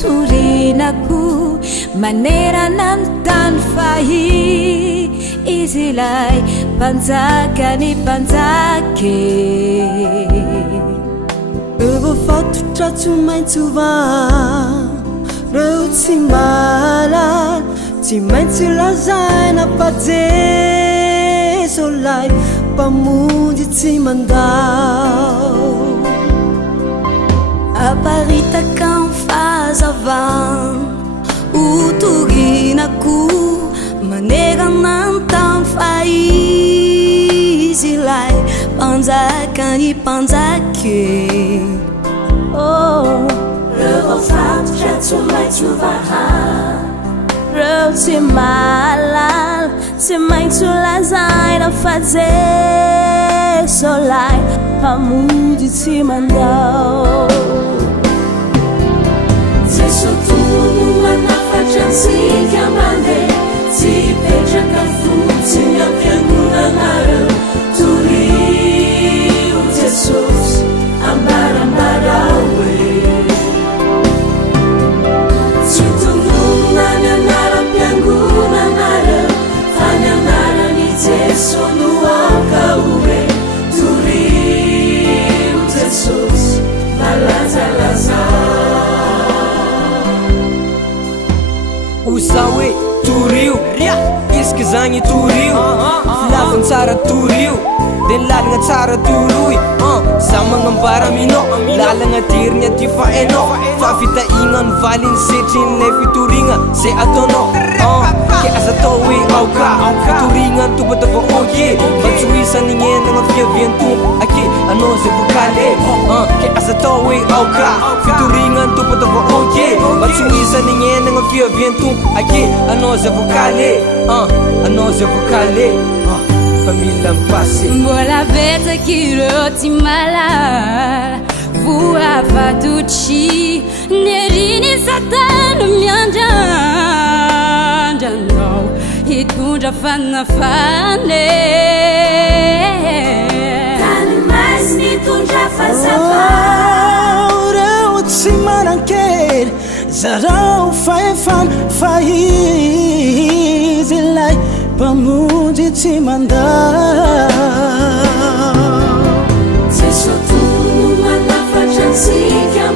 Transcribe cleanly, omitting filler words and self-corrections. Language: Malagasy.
torinako manerana ny tany fahy izy ilay mpanjakany mpanjake reo fatotra tsy maintsy ova reo tsy malala tsy maintsy lazaina fa Jesu lay mpamonjy tsy mandao aparitaka ny fahazavana otorinako manerana ny tany fahy izy ilay mpanjakany mpanjake reo fatotra tsy maintsy ova reo tsy malala tsy maintsy lazaina fa Jesu lay mpamonjy tsy mandao Jesu tono manafatra antsika mandeha tsy hipetraka fotsiny am-piangonanareo torio Jesosy ambarambara hoe tsy tonona ny anaram-piangonanareo fa ny anarany Jesu no akaoe torio Jesosy malazalaza oza hoe torio isika zagny torio filavany tsara torio de ny lalagna tsara toroy za magnambara aminao lalagna dirigny aty fa hainao fa fitahigna ny valiny setrin'lay fitorigna zay ataonao ke aza atao hoe aoka fitorigna ny tompo atao va oke matsoisany gn'enagna fiavian'ny tompo ake anao zay vokaly ke aza atao hoe aoka fitorigna ny tompo atao va oke matsoisany gn'enagna fiavian'ny tompo ake anao zay vokaly anao zay vokaly famille mpasy mbola betsaka ireo tsy malala voafatotsy neriny satana miandrandrandranao hitondra fanafane tany masy nitondra fazava reo tsy manan-kery zarao faefana fa izy lay mpamonjy tsy mandao Jesu tono manafatra antsika